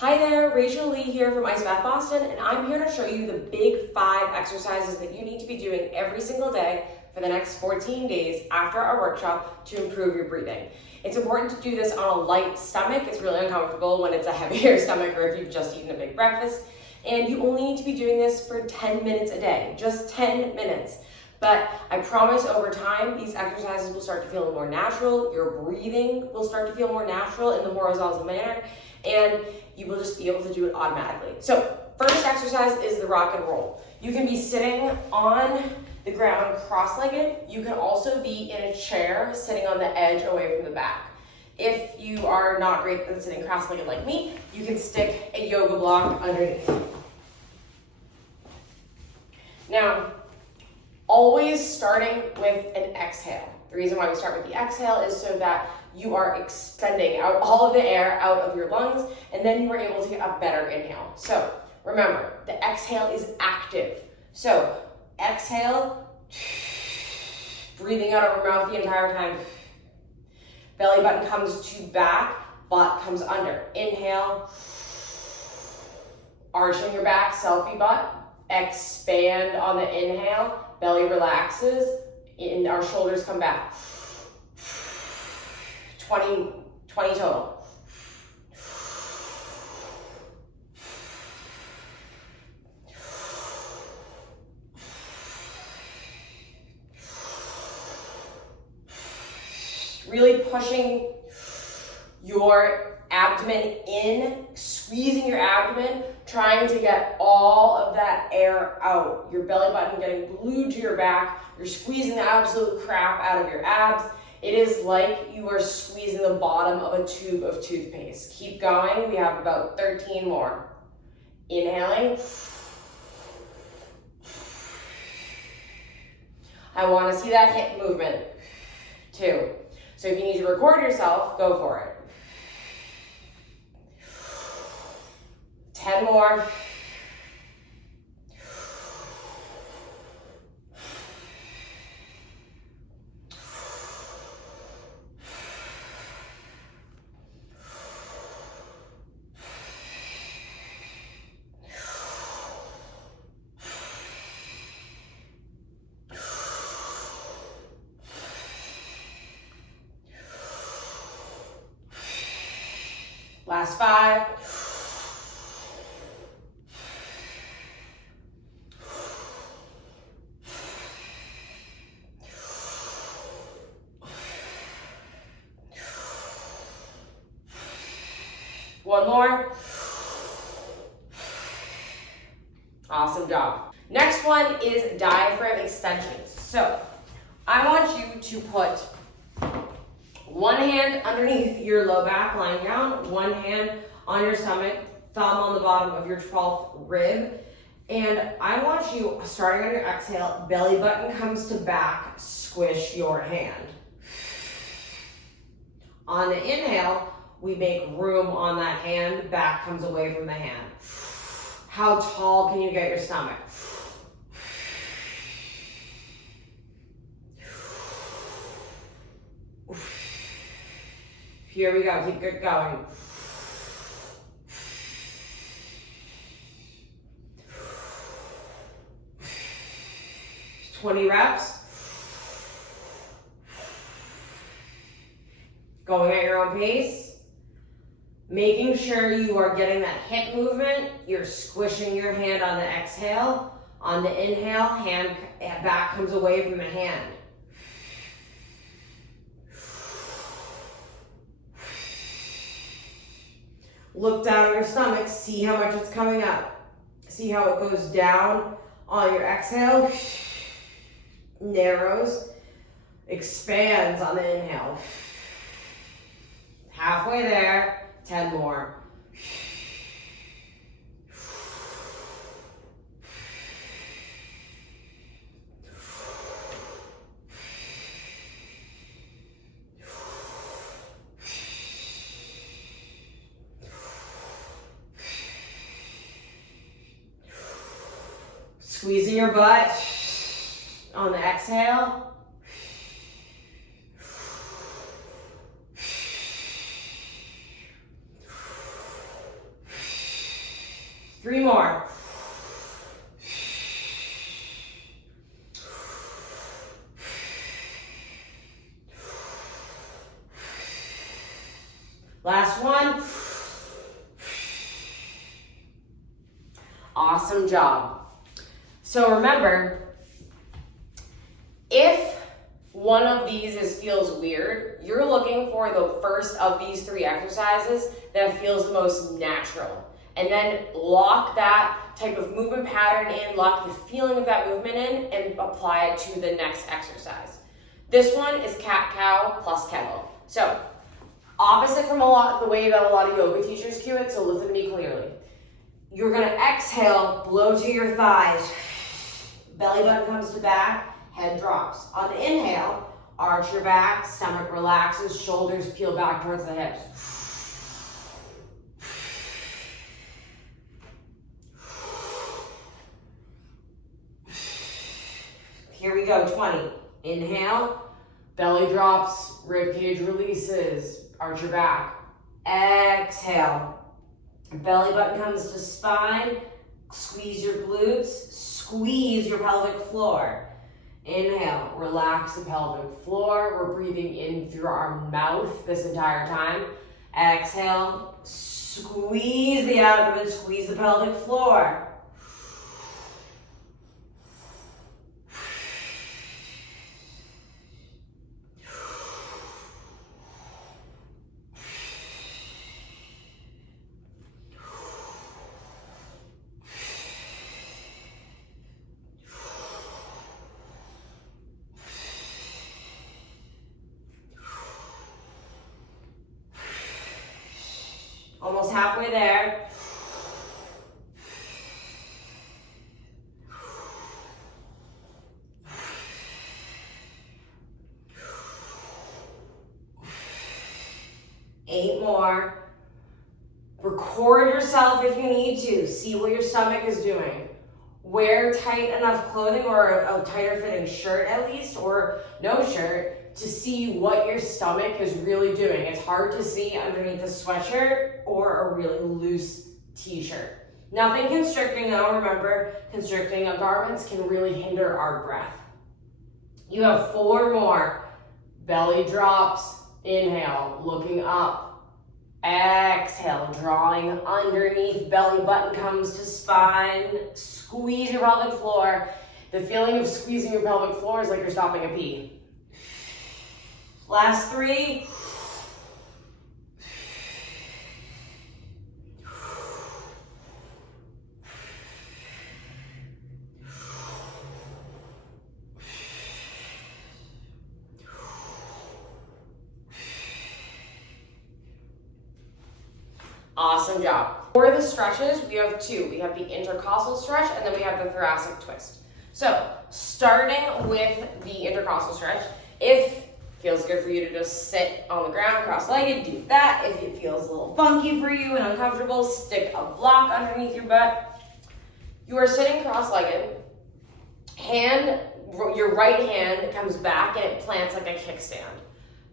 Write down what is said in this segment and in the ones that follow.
Hi there, Rachel Lee here from Ice Bath Boston, and I'm here to show you the big 5 exercises that you need to be doing every single day for the next 14 days after our workshop to improve your breathing. It's important to do this on a light stomach. It's really uncomfortable when it's a heavier stomach or if you've just eaten a big breakfast. And you only need to be doing this for 10 minutes a day, just 10 minutes. But I promise over time, these exercises will start to feel more natural. Your breathing will start to feel more natural in the horizontal manner, and you will just be able to do it automatically. So first exercise is the rock and roll. You can be sitting on the ground cross-legged. You can also be in a chair sitting on the edge away from the back. If you are not great at sitting cross-legged like me, you can stick a yoga block underneath. Now, always starting with an exhale. The reason why we start with the exhale is so that you are extending out all of the air out of your lungs, and then you are able to get a better inhale. So remember, the exhale is active. So exhale, breathing out of our mouth the entire time. Belly button comes to back, butt comes under. Inhale, arching your back, selfie butt. Expand on the inhale, belly relaxes, and our shoulders come back. 20 total. Really pushing your abdomen in, squeezing your abdomen, trying to get all of that air out. Your belly button getting glued to your back. You're squeezing the absolute crap out of your abs. It is like you are squeezing the bottom of a tube of toothpaste. Keep going. We have about 13 more. Inhaling. I want to see that hip movement too. So if you need to record yourself, go for it. 10 more. Last 5. One more. Awesome job. Next one is diaphragm extensions. So I want you to put one hand underneath your low back lying down, one hand on your stomach, thumb on the bottom of your 12th rib. And I want you, starting on your exhale, belly button comes to back, squish your hand. On the inhale, we make room on that hand, back comes away from the hand. How tall can you get your stomach? Here we go, keep it going. 20 reps. Going at your own pace. Making sure you are getting that hip movement. You're squishing your hand on the exhale. On the inhale, hand back comes away from the hand. Look down at your stomach, see how much it's coming up. See how it goes down on your exhale. Narrows, expands on the inhale. Halfway there. 10 more. Squeezing your butt on the exhale. 3 more. Last one. Awesome job. So remember, if one of these feels weird, you're looking for the first of these 3 exercises that feels the most natural. And then lock that type of movement pattern in, lock the feeling of that movement in, and apply it to the next exercise. This one is cat-cow plus Kegel. So, opposite from the way that a lot of yoga teachers cue it, so listen to me clearly. You're gonna exhale, blow to your thighs. Belly button comes to back, head drops. On the inhale, arch your back, stomach relaxes, shoulders peel back towards the hips. Here we go, 20. Inhale, belly drops, rib cage releases, arch your back. Exhale, belly button comes to spine, squeeze your glutes, squeeze your pelvic floor. Inhale, relax the pelvic floor. We're breathing in through our mouth this entire time. Exhale, squeeze the abdomen, squeeze the pelvic floor. Almost halfway there. Eight more. Record yourself if you need to. See what your stomach is doing. Wear tight enough clothing, or a tighter fitting shirt at least, or no shirt, to see what your stomach is really doing. It's hard to see underneath a sweatshirt or a really loose t-shirt. Nothing constricting though. Remember, constricting garments can really hinder our breath. You have 4 more. Belly drops, inhale, looking up. Exhale, drawing underneath, belly button comes to spine. Squeeze your pelvic floor. The feeling of squeezing your pelvic floor is like you're stopping a pee. Last 3. Awesome job. For the stretches, we have 2. We have the intercostal stretch, and then we have the thoracic twist. So, starting with the intercostal stretch, if feels good for you to just sit on the ground cross-legged, do that. If it feels a little funky for you and uncomfortable, stick a block underneath your butt. You are sitting cross-legged. Your right hand comes back and it plants like a kickstand.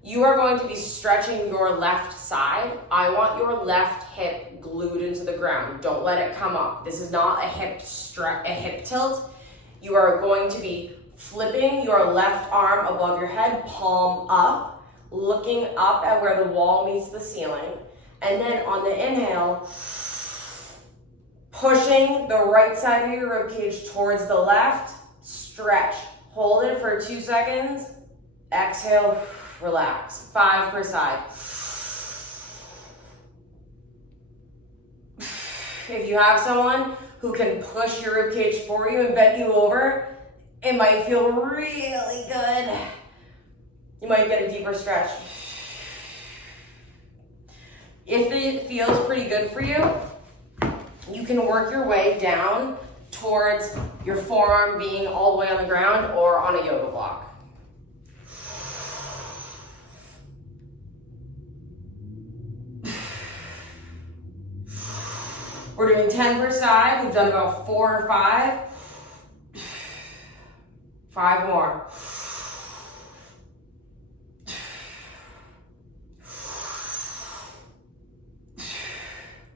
You are going to be stretching your left side. I want your left hip glued into the ground. Don't let it come up. This is not a hip tilt. You are going to be flipping your left arm above your head, palm up, looking up at where the wall meets the ceiling. And then on the inhale, pushing the right side of your ribcage towards the left, stretch. Hold it for 2 seconds. Exhale, relax. 5 per side. If you have someone who can push your ribcage for you and bend you over, it might feel really good. You might get a deeper stretch. If it feels pretty good for you, you can work your way down towards your forearm being all the way on the ground or on a yoga block. We're doing 10 per side. We've done about 4 or 5. 5 more.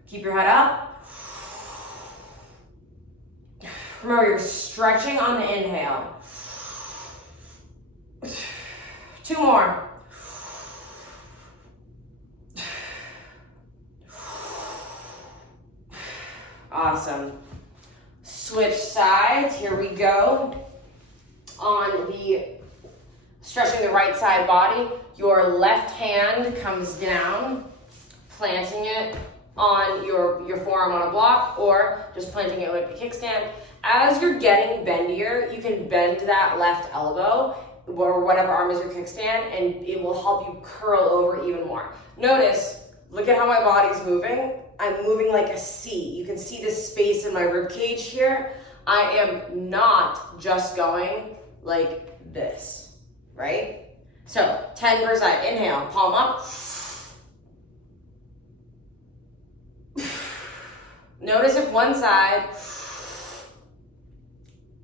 Keep your head up. Remember, you're stretching on the inhale. 2 more. Awesome. Switch sides. Here we go. On the stretching the right side body, your left hand comes down, planting it on your forearm on a block, or just planting it with the kickstand. As you're getting bendier, you can bend that left elbow or whatever arm is your kickstand, and it will help you curl over even more. Notice, look at how my body's moving. I'm moving like a C. You can see the space in my rib cage here. I am not just going like this, right? So 10 per side. Inhale, palm up. Notice if one side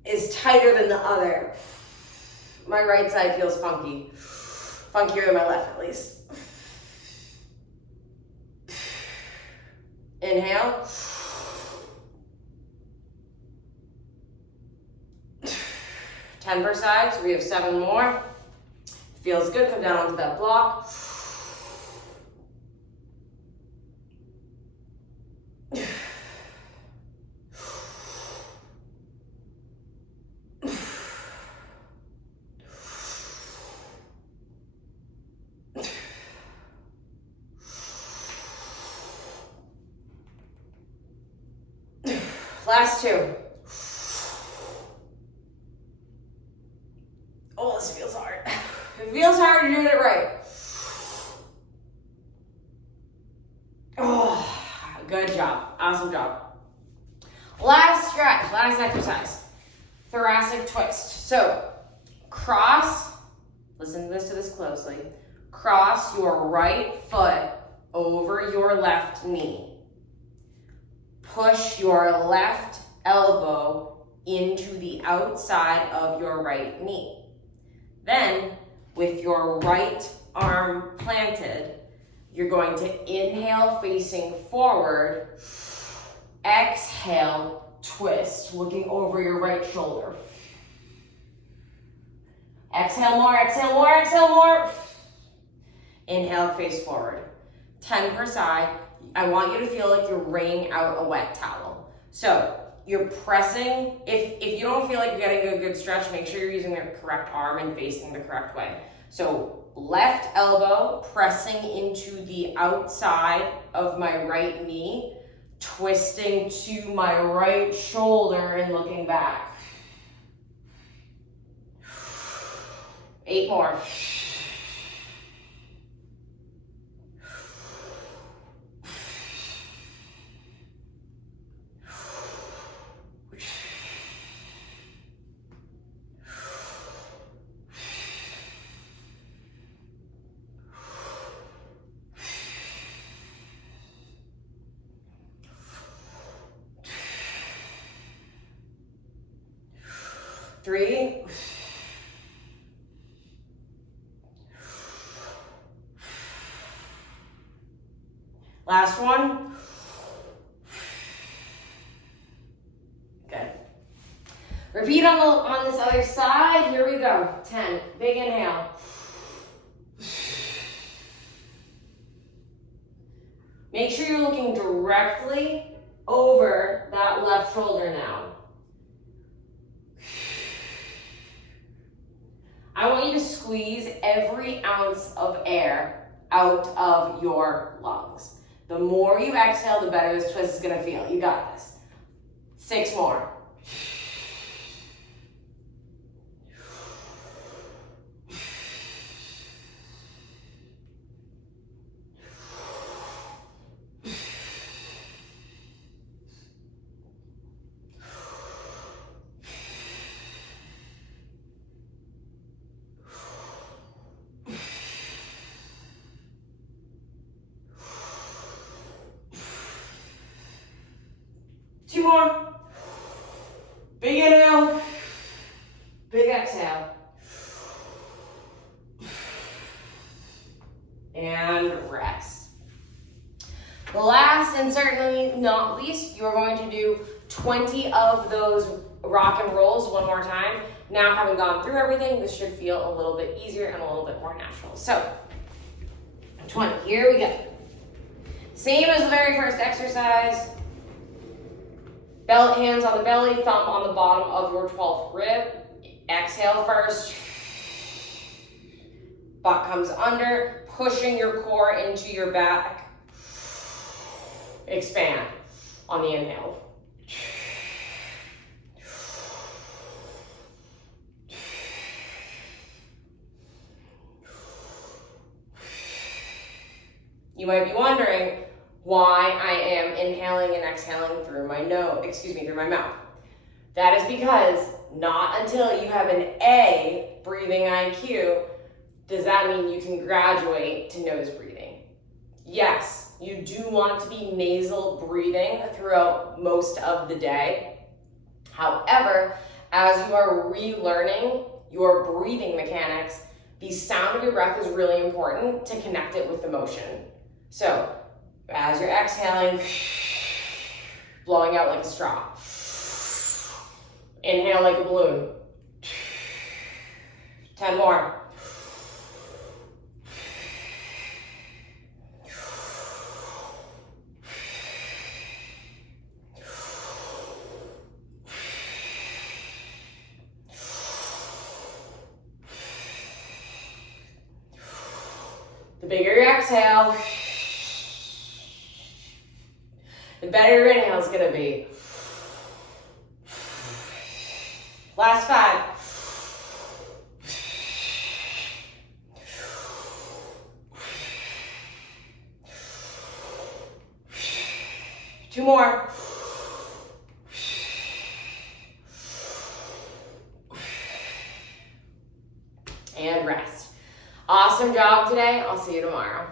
is tighter than the other. My right side feels funky. Funkier than my left, at least. Inhale. 10 per side, so we have 7 more. Feels good, come down onto that block. Last 2. Oh, this feels hard. It feels hard, you're doing it right. Oh, good job. Awesome job. Last stretch, last exercise. Thoracic twist. So, cross, listen to this closely. Cross your right foot over your left knee. Push your left elbow into the outside of your right knee. Then, with your right arm planted, you're going to inhale facing forward, exhale, twist, looking over your right shoulder. Exhale more, exhale more, exhale more. Inhale, face forward. 10 per side. I want you to feel like you're wringing out a wet towel. So you're pressing. If you don't feel like you're getting a good stretch, make sure you're using the correct arm and facing the correct way. So left elbow pressing into the outside of my right knee, twisting to my right shoulder and looking back. 8 more. Three. Last one. Good. Repeat on this other side. Here we go. 10. Big inhale. Make sure you're looking directly over that left shoulder now. I want you to squeeze every ounce of air out of your lungs. The more you exhale, the better this twist is gonna feel. You got this. 6 more. More. Big inhale, big exhale. And rest. Last and certainly not least, you're going to do 20 of those rock and rolls one more time. Now, having gone through everything, this should feel a little bit easier and a little bit more natural. So, 20, here we go. Same as the very first exercise. Hands on the belly, thumb on the bottom of your 12th rib. Exhale first. Butt comes under, pushing your core into your back. Expand on the inhale. You might be wondering why I am inhaling and exhaling through my through my mouth. That is because not until you have an A breathing IQ does that mean you can graduate to nose breathing. Yes, you do want to be nasal breathing throughout most of the day. However, as you are relearning your breathing mechanics, the sound of your breath is really important to connect it with the motion. So, as you're exhaling, blowing out like a straw. Inhale like a balloon. 10 more. The bigger your exhale, the better your inhale is going to be. Last 5. Two more. And rest. Awesome job today. I'll see you tomorrow.